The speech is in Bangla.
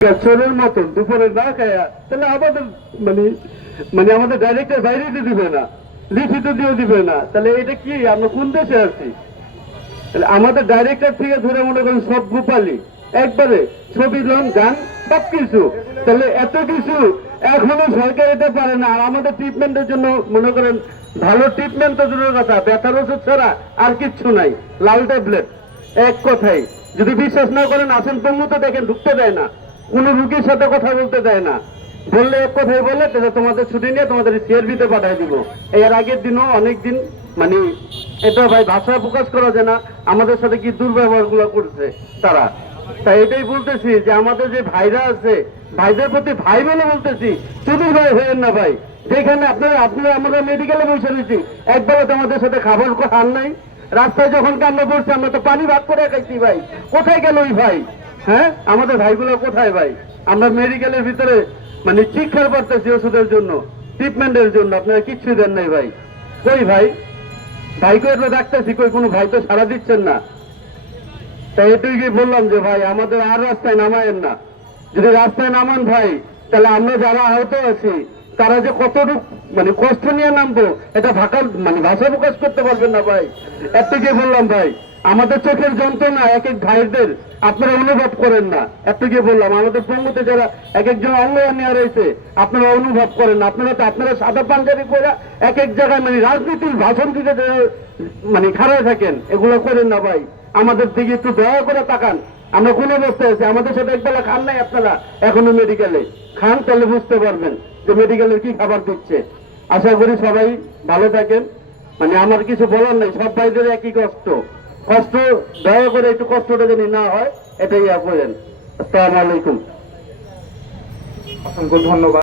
চোরের মতন দুপুরে না খায়া তাহলে আমাদের মানে মানে আমাদের ডাইরেক্টর বাইরে দিবে না, লিখিত দিয়েও দিবে না, তাহলে এটা কি আমরা কোন দেশে আছি? তাহলে আমাদের ডাইরেক্টর থেকে ধরে মনে করেন সব গোপালি একবারে ছবি লোন গান সব কিছু, তাহলে এত কিছু এখনো সরকার এটা পারে না। আর আমাদের ট্রিটমেন্টের জন্য মনে করেন ভালো ট্রিটমেন্ট তো দূরের কথা, ব্যথার ওষুধ ছাড়া আর কিচ্ছু নাই, লাল ট্যাবলেট। এক কথাই যদি বিশ্বাস না করেন আসেন পঙ্গুতে দেখেন, ঢুকতে দেয় না, কোনো রুগীর সাথে কথা বলতে দেয় না, বললে এক কথাই বলে তোমাদের ছুটি নিয়ে তোমাদের সিআরবিতে পাঠিয়ে দিব। এর আগের দিনও অনেক দিন মানে এটা ভাই ভাষা প্রকাশ করা যায় না আমাদের সাথে কি দুর্ব্যবহার গুলো করছে তারা। তাই এটাই বলতেছি যে আমাদের যে ভাইরা আছে ভাইদের প্রতি ভাই বলে বলতেছি, চুদির ভাই হয়েন না ভাই। যেখানে আপনারা আমরা মেডিকেলে বসে রয়েছি, একবারও তো আমাদের সাথে খাবার খান নাই। রাস্তায় যখন কান্না পড়ছে আমরা তো পানি ভাগ করে খাইছি ভাই, কোথায় গেল ওই ভাই? হ্যাঁ, আমাদের ভাইগুলো কোথায় ভাই? আমরা মেডিকেলের ভিতরে মানে শিক্ষার পারতেছি ওষুধের জন্য, ট্রিটমেন্টের জন্য, আপনারা কিচ্ছু দেন নাই ভাই। কই ভাই? ভাইকে এগুলো ডাকতেছি, কই কোনো ভাই তো সাড়া দিচ্ছেন না। তাই এটুকুই বললাম যে ভাই আমাদের আর রাস্তায় নামায়েন না। যদি রাস্তায় নামান ভাই, তাহলে আমরা যারা আহত আছি তারা যে কতটুকু মানে কষ্ট নিয়ে নামবো এটা ভাষা প্রকাশ করতে পারবেন না ভাই। এটুকুই বললাম ভাই, আমাদের চোখের যন্ত্রণা এক এক ভাইদের আপনারা অনুভব করেন না, এটুকুই বললাম। আমাদের পঙ্গুতে যারা এক একজন অঙ্গ নেওয়া রয়েছে আপনারা অনুভব করেন না। আপনারা সাদা পাঞ্জাবি করে এক এক জায়গায় মানে রাজনীতির ভাষণ দিতে মানে খাড়ায় থাকেন, এগুলো করেন না ভাই। আমাদের দিকে একটু দয়া করে তাকান, আমরা কোন অবস্থায় আছি। আমাদের সাথে একবেলা খান নাই আপনারা, এখনো মেডিকেলে খান, তাহলে বুঝতে পারবেন যে মেডিকেলের কি খাবার দিচ্ছে। আশা করি সবাই ভালো থাকেন। মানে আমার কিছু বলার নাই, সব ভাইদের একই কষ্ট। দয়া করে একটু কষ্টটা যদি না হয় এটাই করেন। আসসালামু আলাইকুম, অসংখ্য ধন্যবাদ।